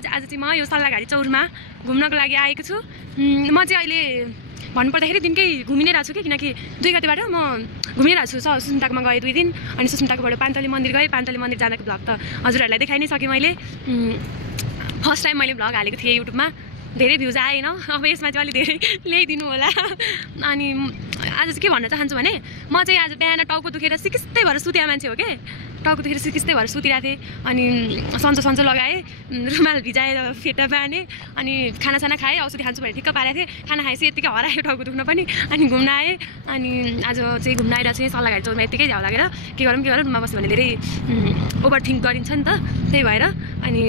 Guys आज चाहिँ म यो सल्लाहघारी चौरमा घुम्नको लागि आएको छु। म चाहिँ अहिले भन्नुपर्दाखेरि दिनकै घुमि नै रहेको छु किनकि 2 गतेबाट म घुमि रहेको छु। सुसुम्ताकोमा गएँ 2 दिन अनि सुसुम्ताकोबाट पान्तली मन्दिर गएँ। पान्तली मन्दिर जाँदाको भ्लग त हजुरहरूलाई देखाइ नै सकेँ मैले। फर्स्ट टाइम मैले भ्लग हालेको थिएँ युट्युबमा, धेरै भ्युज आएन। अब यसमा चाहिँ अलि धेरै ल्याइदिनु होला। अनि आज चाहिँ के भन्न चाहन्छु भने म चाहिँ आज बिहान टाउको दुखेर सिकिस्तै भएर सुतेको मान्छे हो के। टाउको दुखेर सिकिस्तै भएर सुतिरहेको थिएँ अनि सन्चो लगाएँ, रुमाल भिजाएर फेटा बाँधेँ अनि खानासाना खाएँ। औषधि खान्छु भनेर ठिक्क पारेको थिएँ। खाना खाएपछि यत्तिकै हरायो टाउको दुख्न पनि अनि घुम्न आएँ। अनि आज चाहिँ घुम्न आएर चाहिँ सल्लाहघारी चौरमा यत्तिकै झ्याउ लागेर के गरौँ रुममा बस्यो भने धेरै ओभर थिङ्क गरिन्छ नि त, त्यही भएर अनि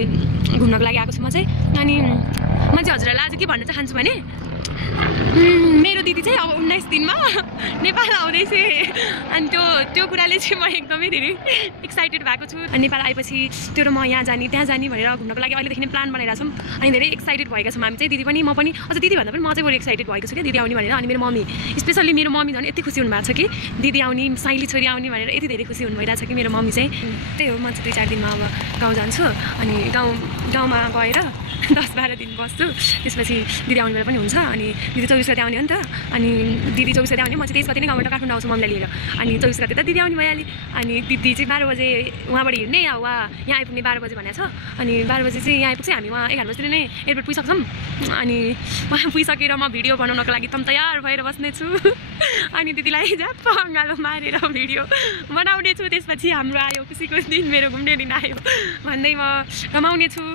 घुम्नको लागि आएको छु म चाहिँ। अनि म चाहिँ हजुरहरूलाई आज के भन्न चाहन्छु भने मेरो दिदी चाहिँ अब 19 दिनमा नेपाल आउँदैछ अनि त्यो कुराले चाहिँ म एकदमै धेरै एक्साइटेड भएको छु। अनि नेपाल आएपछि त्यो र म यहाँ जाने त्यहाँ जाने भनेर घुम्नको लागि अहिलेदेखि नै प्लान बनाइरहेको छौँ। अनि धेरै एक्साइटेड भएका छौँ हामी चाहिँ, दिदी पनि म पनि। अझ दिदी भन्दा पनि म चाहिँ बरु एक्साइटेड भएको छु कि दिदी आउने भनेर। अनि मेरो मम्मी स्पेसल्ली मेरो मम्मी झन् यति खुसी हुनुभएको छ कि दिदी आउने, साइली छोरी आउने भनेर यति धेरै खुसी हुनुभइरहेको छ कि मेरो मम्मी चाहिँ। त्यही हो, म चाहिँ 2-4 दिनमा अब गाउँ जान्छु अनि गाउँमा गएर 10-12 दिन बस्छु। त्यसपछि दिदी आउने बेला पनि हुन्छ। अनि दिदी 24 गते आउने हो नि त। अनि दिदी 24 गते आउने, म चाहिँ 23 गते नै गाउँबाट काठमाडौँ आउँछु मम्मीलाई लिएर। अनि 24 गते त दिदी आउने भइहाल्यो। अनि दिदी चाहिँ 12 बजे उहाँबाट हिँड्ने या यहाँ आइपुग्ने 12 बजे भनेको छ। अनि 12 बजे चाहिँ यहाँ आइपुग्छ, हामी उहाँ 11 बजीतिर नै एयरपोर्ट पुगिसक्छौँ। अनि उहाँ पुगिसकेर म भिडियो बनाउनको लागि तम तयार भएर बस्नेछु। अनि दिदीलाई झ्याप्प अँगालो मारेर भिडियो बनाउने छु। त्यसपछि हाम्रो आयो खुसीको दिन, मेरो घुम्ने दिन आयो भन्दै म रमाउने छु।